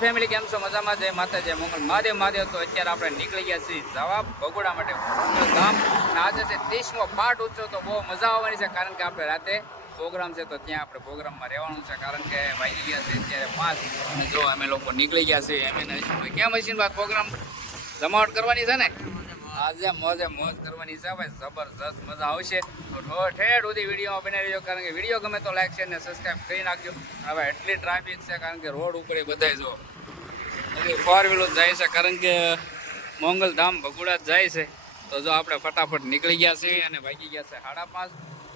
Family કેમ છો? મજામાં? જય માતા જય મંગલ મહાદેવ મહાદેવ. તો અત્યારે આપણે નીકળી ગયા છીએ જવા ભગોડા માટે ગામ. આજે છે 30મો પાઠ ઉત્સવ. તો બહુ મજા આવવાની છે કારણ કે આપણે રાતે પ્રોગ્રામ છે તો ત્યાં આપણે પ્રોગ્રામમાં રહેવાનું છે કારણ કે વાગી ગયા છે અત્યારે 5 અને જો અમે લોકો નીકળી ગયા છીએ. એમ હસીનભાઈ કેમ હસીનભાઈ પ્રોગ્રામ જમાવટ કરવાની છે ને? આજે મોજે મોજ કરવાની છે ભાઈ, જબરજસ્ત મજા આવશે. તો ઠેઠ સુધી વિડીયોમાં બનાવી રહેજો કારણ કે વિડીયો ગમે તો લાઈક શેર ને સબસ્ક્રાઈબ કરી નાખજો. હવે એટલી ટ્રાફિક છે કારણ કે રોડ ઉપર બધા જો ફોર વ્હીલર જાય છે કારણ કે મોંગલધામ ભગોડા જાય છે. તો જો આપણે ફટાફટ નીકળી ગયા છીએ અને વાગી ગયા છે 5:30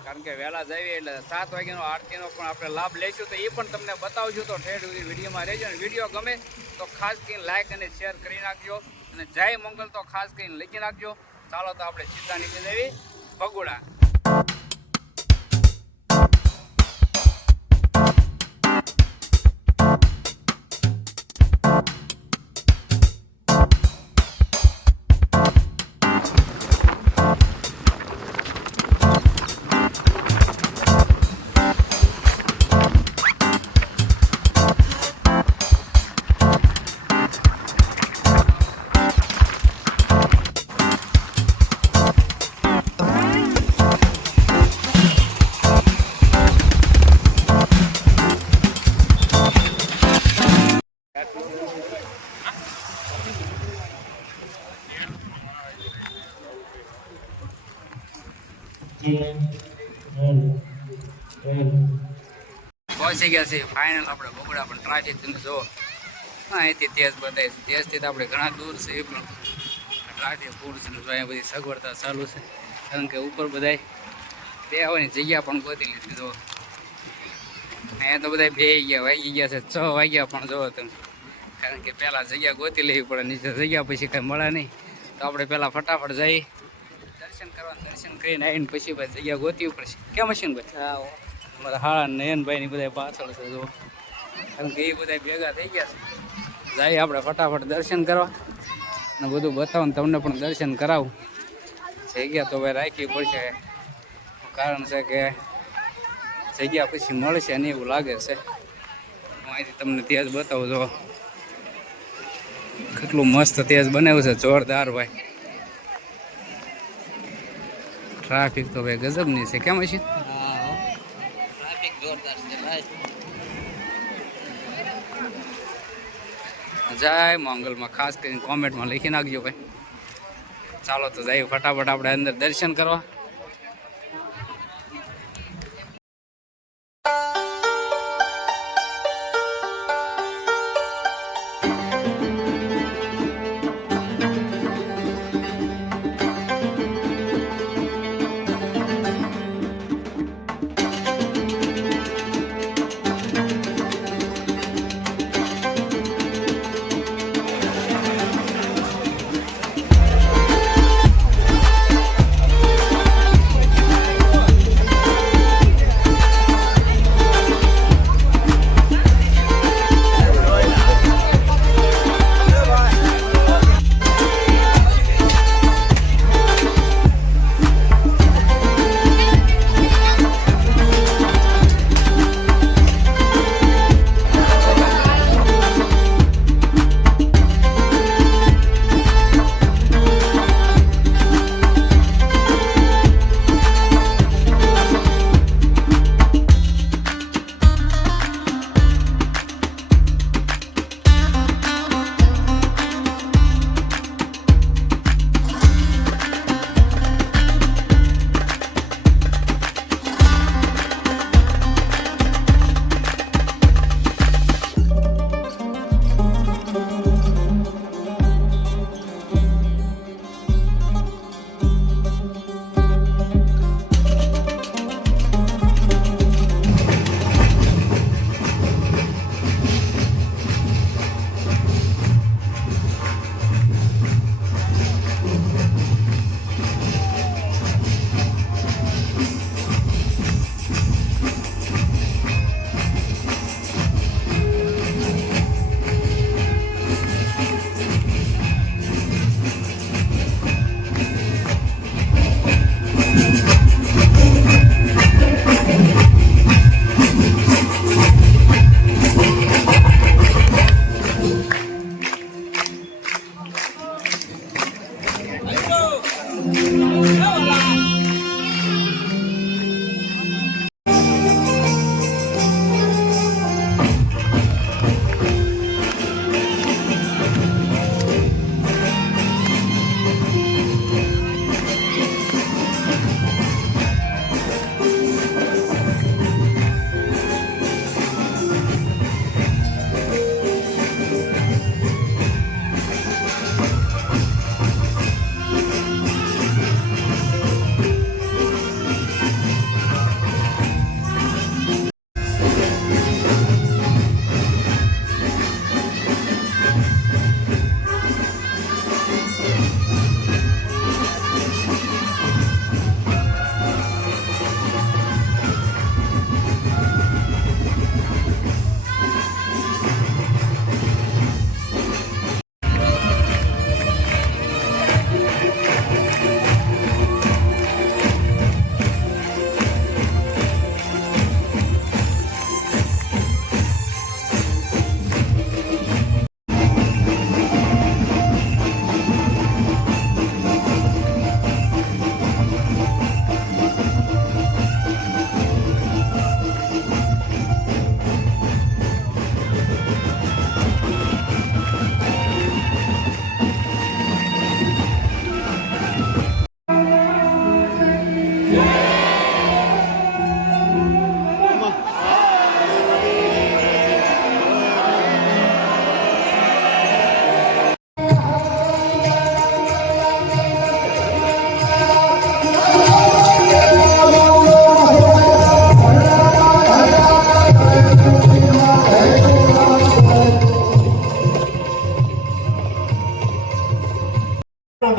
કારણ કે વહેલા જઈએ એટલે 7 વાગ્યાનો આરતીનો પણ આપણે લાભ લઈશું. તો એ પણ તમને બતાવજો. તો ઠેઠ સુધી વિડીયોમાં રહેજો અને વિડીયો ગમે તો ખાસ કરીને લાઈક અને શેર કરી નાખજો અને જય મંગલ તો ખાસ કરીને લખી નાખજો. ચાલો તો આપણે સીધા નીકળી જઈએ ભગોડા. પહોંચી ગયા છીએ ફાઇનલ આપણે ભગોડા. પણ ટ્રાફિક તમે જો અહીંથી તેજ બતાવીશ. તેજથી તો આપણે ઘણા દૂર છે એ પણ ટ્રાફિક ફૂલ છે. જો અહીંયા બધી સગવડતા ચાલુ છે કારણ કે ઉપર બધા બે આવવાની જગ્યા પણ ગોતી લીધી. જો અહીંયા તો બધા બે ગયા વાગી ગયા છે 6 વાગ્યા પણ જોવો તમે કારણ કે પહેલાં જગ્યા ગોતી લેવી પડે. નીચે જગ્યા પછી કાંઈ મળે નહીં તો આપણે પહેલાં ફટાફટ જઈ દર્શન કરવાનું. દર્શન કરીને આવીને પછી ભાઈ જગ્યા ગોતવી પડશે. કેમ હશે ભાઈ? હા, અમારા હાળા નયનભાઈની બધા પાછળ છે જો કારણ કે એ બધા ભેગા થઈ ગયા છે. જઈએ આપણે ફટાફટ દર્શન કરવા અને બધું બતાવું તમને પણ દર્શન કરાવું. જગ્યા તો ભાઈ રાખવી પડશે કારણ છે કે જગ્યા પછી મળશે ને એવું લાગે છે. હું અહીંથી તમને તેજ બતાવું. જો કેટલું મસ્ત તેજ બનાવ્યું છે, જોરદાર ભાઈ. ટ્રાફિક તો ભાઈ ગજબની છે. કેમ હશે? ટ્રાફિક જોરદાર છે ભાઈ. જય મંગલમાં ખાસ કરીને કોમેન્ટમાં લખી નાખજો ભાઈ. ચાલો તો જઈએ ફટાફટ આપણે અંદર દર્શન કરવા.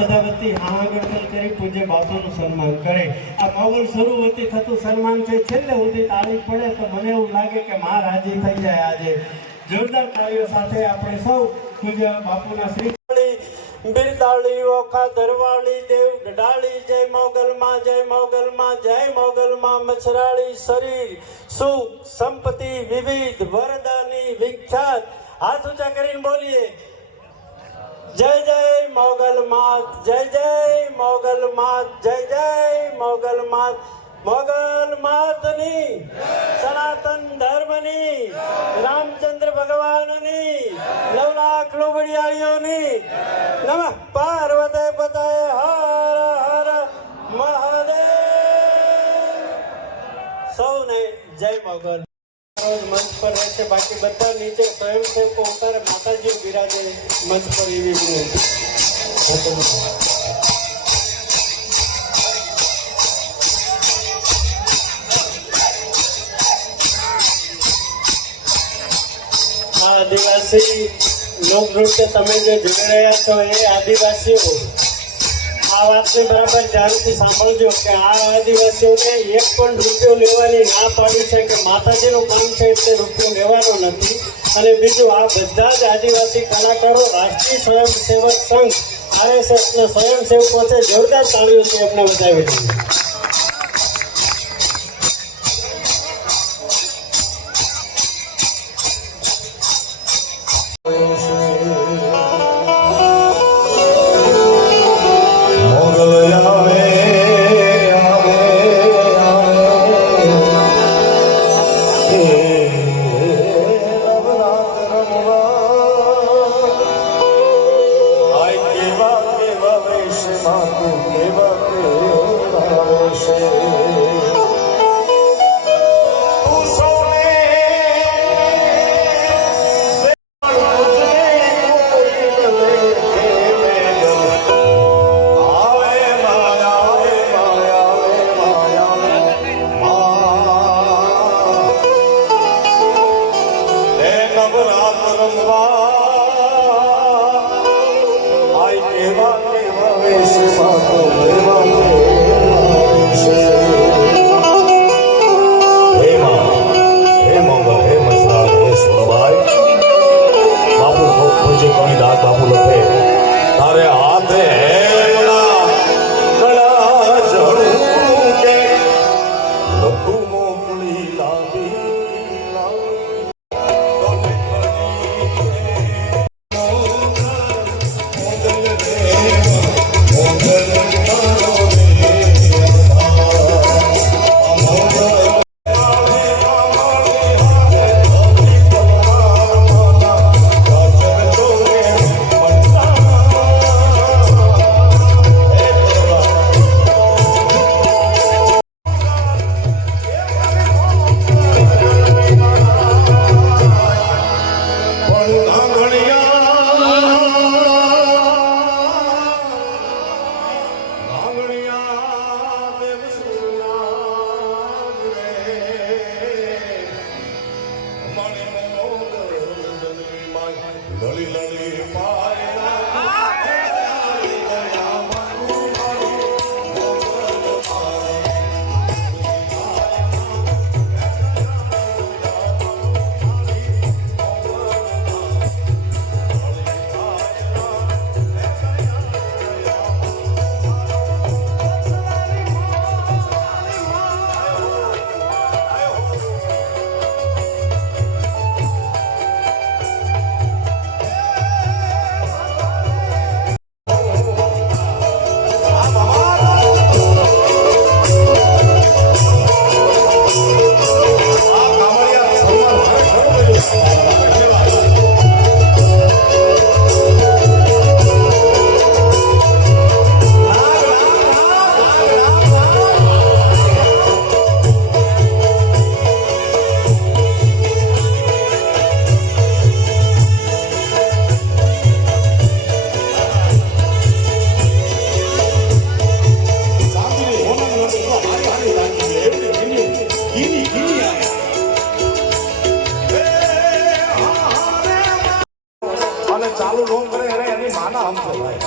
બધા વતી હાહાગળ કરી પૂજ્ય બાપાનું સન્માન કરે. આ મોગલ શરૂઆતી થતું સન્માન છે છેલ્લે સુધી તાળી પડે તો મને એવું લાગે કે માં રાજી થઈ જાય. આજે જોરદાર તાળીઓ સાથે આપણે સૌ પૂજ્ય બાપુના શ્રી બિરદાળી ઓખા ધરવાળી દેવ ગઢાળી જય મોગલમાં જય મોગલમાં જય મોગલમાં મછરાળી શરીર સુખ સંપત્તિ વિવિધ વરદાની વિખ્યાત. હાથ ઊંચા કરીને બોલીએ જય જય મોગલ માત, જય જય મોગલ માત, જય જય મોગલ માત. મોગલ માતની સનાતન ધર્મની રામચંદ્ર ભગવાનની 9 લાખ લોબડિયાળીઓની નમઃ પાર્વતે પતય હર હર મહાદેવ. સૌને જય મોગલ. મંચ પર રહેશે, બાકી બધા નીચે સ્વયંસેવકો ઉતારે માતાજી બિરાજે મંચ પર એવી વિનંતી. આદિવાસી લોકનૃત્ય તમે જે જોઈ રહ્યા છો એ આદિવાસીઓ આ વાતને બરાબર ધ્યાનથી સાંભળજો કે આ આદિવાસીઓને એક પણ રૂપિયો લેવાની ના પાડી છે કે માતાજીનું કામ છે એટલે રૂપિયો લેવાનો નથી. અને બીજું આ બધા જ આદિવાસી કલાકારો રાષ્ટ્રીય સ્વયંસેવક સંઘ RSSના સ્વયંસેવકો છે. જોરદાર તાળીઓથી એમને વધાવી દીધી. ચાલુ લોન કરે એની માના આમ છે ભાઈ.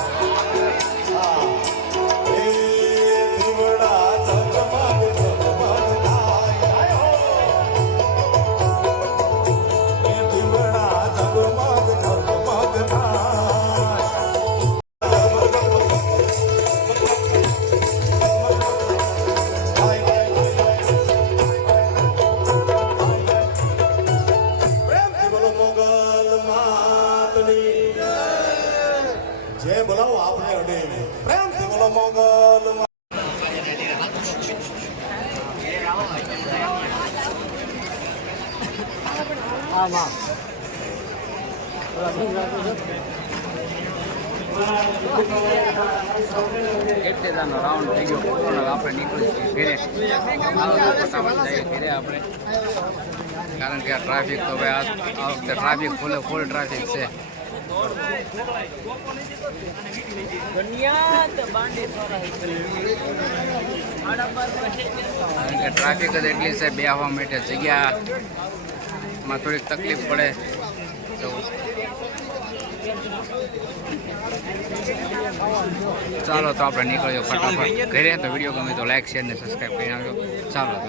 જય બોલાવો આપણે અડે પ્રેમથી બોલો મોગલ કેટલેદાનો રાઉન્ડ થઈ ગયો બપોરનો આપણે નીકળી છીએ ઘરે ફટાફટ જઈએ ઘરે આપણે કારણ કે આ ટ્રાફિક તો ભાઈ આ વખતે ટ્રાફિક ફૂલ ટ્રાફિક છે કારણ કે ટ્રાફિક જ એટલી છે બેસવા માટે જગ્યામાં થોડીક તકલીફ પડે તો ચાલો તો આપણે નીકળ્યો ફટાફટ ઘરે તો વિડીયો ગમે તો લાઈક શેર ને સબસ્ક્રાઈબ કરી નાખજો ચાલો તો